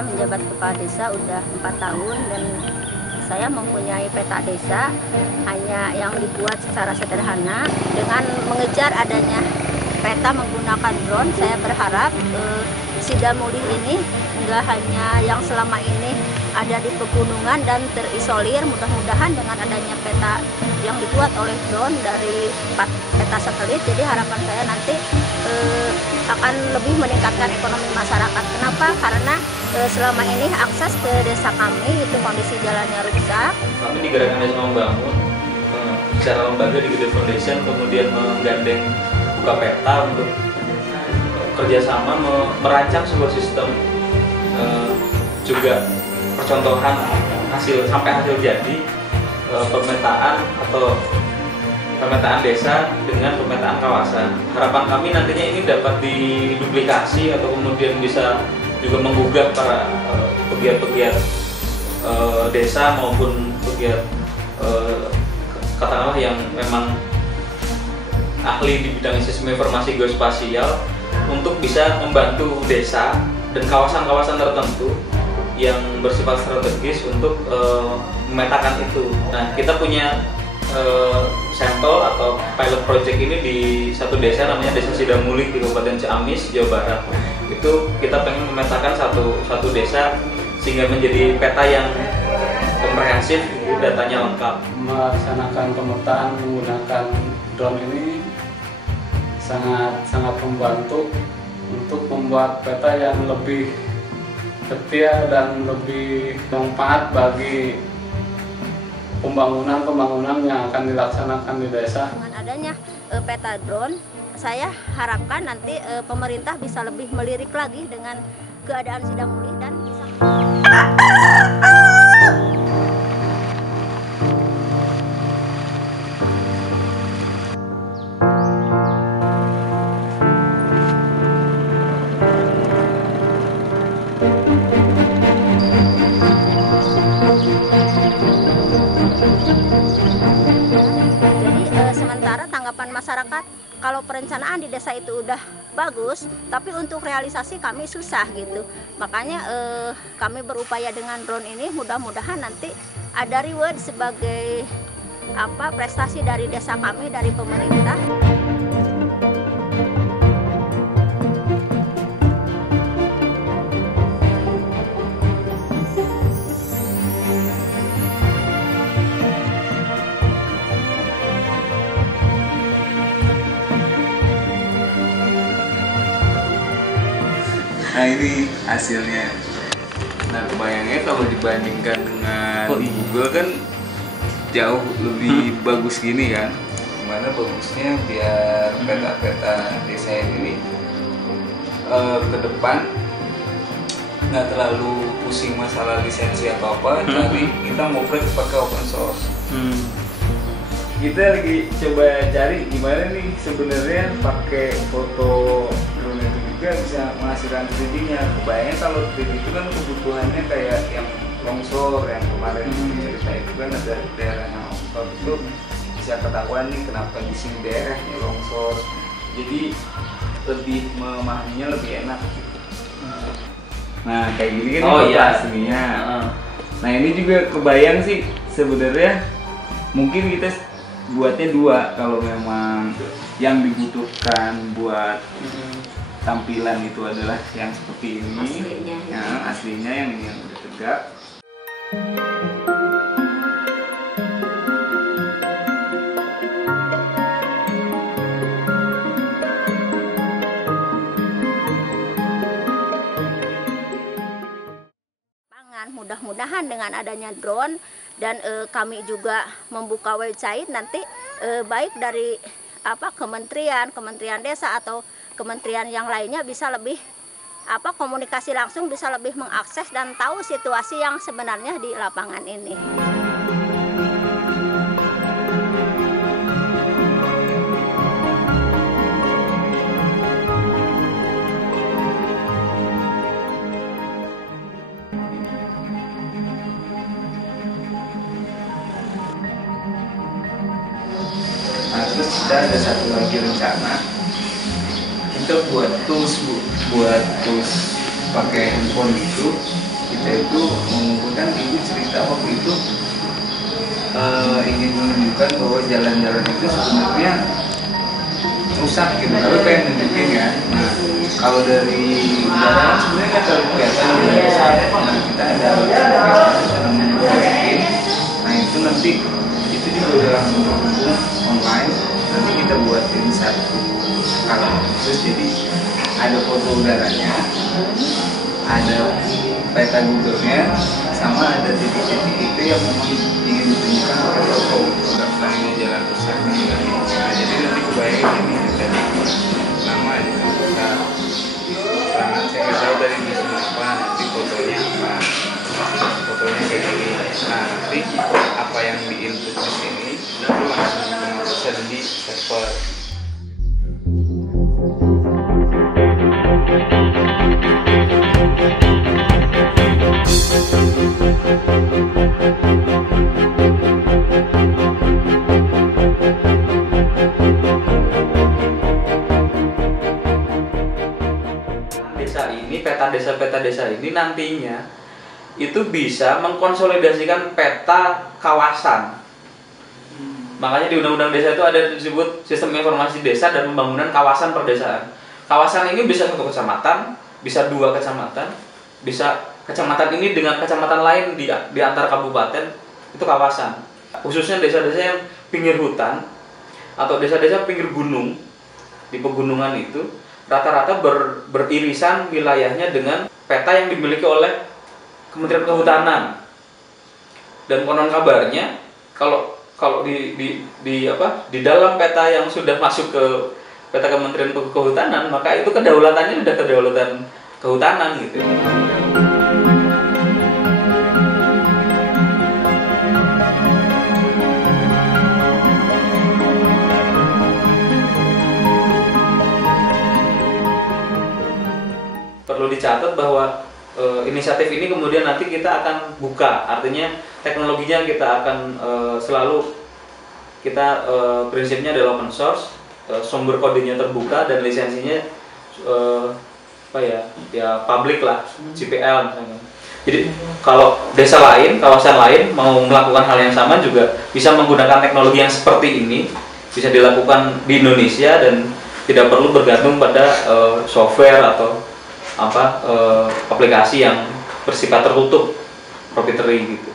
saya menjabat kepala desa udah 4 tahun dan saya mempunyai peta desa hanya yang dibuat secara sederhana dengan mengejar adanya peta menggunakan drone. Saya berharap Sidamuli ini enggak hanya yang selama ini ada di pegunungan dan terisolir, mudah-mudahan dengan adanya peta yang dibuat oleh drone dari 4 peta satelit, jadi harapan saya nanti akan lebih meningkatkan ekonomi masyarakat. Kenapa? Karena selama ini akses ke desa kami itu kondisi jalannya rusak. Kami di Gerakan Desa Membangun secara lembaga di Gede Foundation kemudian menggandeng Buka Peta untuk kerjasama merancang sebuah sistem juga percontohan hasil sampai hasil jadi pemetaan atau pemetaan desa dengan pemetaan kawasan. Harapan kami nantinya ini dapat diduplikasi atau kemudian bisa juga menggugah para pegiat-pegiat desa maupun pegiat katakanlah yang memang ahli di bidang sistem informasi geospasial untuk bisa membantu desa dan kawasan-kawasan tertentu yang bersifat strategis untuk memetakan itu. Nah, kita punya sampel atau pilot project ini di satu desa namanya Desa Sidamuli di Kabupaten Ciamis, Jawa Barat. Itu kita pengen memetakan satu desa sehingga menjadi peta yang komprehensif, datanya lengkap. Melaksanakan pemetaan menggunakan drone ini sangat membantu untuk membuat peta yang lebih detail dan lebih bermanfaat bagi pembangunan yang akan dilaksanakan di desa. Dengan adanya peta drone, saya harapkan nanti pemerintah bisa lebih melirik lagi dengan keadaan Sidamuli dan bisa sementara tanggapan masyarakat kalau perencanaan di desa itu udah bagus, tapi untuk realisasi kami susah gitu. Makanya kami berupaya dengan drone ini, mudah-mudahan nanti ada reward sebagai prestasi dari desa kami, dari pemerintah. Nah, ini hasilnya. Nah, kebayangnya kalau dibandingkan dengan Google kan jauh lebih bagus gini kan. Gimana bagusnya biar peta-peta desa ini ke depan nggak terlalu pusing masalah lisensi atau apa, tapi kita ngoprek pakai open source. Kita lagi coba cari gimana nih sebenarnya pakai foto drone itu juga bisa menghasilkan 3D-nya. Kebayangnya kalau 3D itu kan kebutuhannya kayak yang longsor yang kemarin cerita itu kan ada daerah yang longsor, itu bisa ketahuan nih kenapa di sini daerahnya longsor. Jadi lebih memahaminya lebih enak gitu. Nah, kayak gini kan aslinya. Nah, ini juga kebayang sih sebenarnya mungkin kita buatnya 2 kalau memang yang dibutuhkan buat tampilan itu adalah yang seperti ini, aslinya yang ini yang udah tegak. Mudah-mudahan dengan adanya drone dan kami juga membuka website nanti baik dari kementerian desa atau kementerian yang lainnya bisa lebih komunikasi langsung, bisa lebih mengakses dan tahu situasi yang sebenarnya di lapangan ini. Nah, terus kita ada satu lagi rencana, kita buat tools pakai handphone itu kita itu mengumpulkan, ibu cerita waktu itu ingin menunjukkan bahwa jalan-jalan itu sebenarnya rusak gitu, tapi pengen nunjukin kan. Nah, kalau dari udara kan sebenarnya nggak terlalu kelihatan dari sana. Nah, kita ada namanya. Nah itu nanti itu juga udah langsung terhubung online. Nanti kita buatin satu skala khusus, jadi ada foto udaranya, ada peta Google-nya, sama ada titik-titik itu yang memang ingin ditunjukkan oleh foto. Daftarnya jalan rusak nih. Nah, jadi nanti kebayang ini tadi nama aja kita keterangan saya nggak tahu dari di sini apa, nanti fotonya apa, fotonya kayak gini. Nah nanti apa yang di input di sini itu langsung bisa di server. Peta desa ini nantinya itu bisa mengkonsolidasikan peta kawasan. Makanya di Undang-Undang Desa itu ada disebut Sistem Informasi Desa dan Pembangunan Kawasan Perdesaan. Kawasan ini bisa satu kecamatan, bisa 2 kecamatan, bisa kecamatan ini dengan kecamatan lain di antar kabupaten, itu kawasan. Khususnya desa-desa yang pinggir hutan atau desa-desa pinggir gunung, di pegunungan itu rata-rata beririsan wilayahnya dengan peta yang dimiliki oleh Kementerian Kehutanan. Dan konon kabarnya kalau di dalam peta yang sudah masuk ke peta Kementerian Kehutanan, maka itu kedaulatannya sudah kedaulatan kehutanan gitu. Perlu dicatat bahwa inisiatif ini kemudian nanti kita akan buka, artinya teknologinya kita akan selalu kita prinsipnya adalah open source, sumber kodenya terbuka dan lisensinya publik lah, GPL misalnya. Jadi kalau desa lain, kawasan lain mau melakukan hal yang sama juga bisa menggunakan teknologi yang seperti ini, bisa dilakukan di Indonesia dan tidak perlu bergantung pada software atau aplikasi yang bersifat tertutup, proprietary gitu.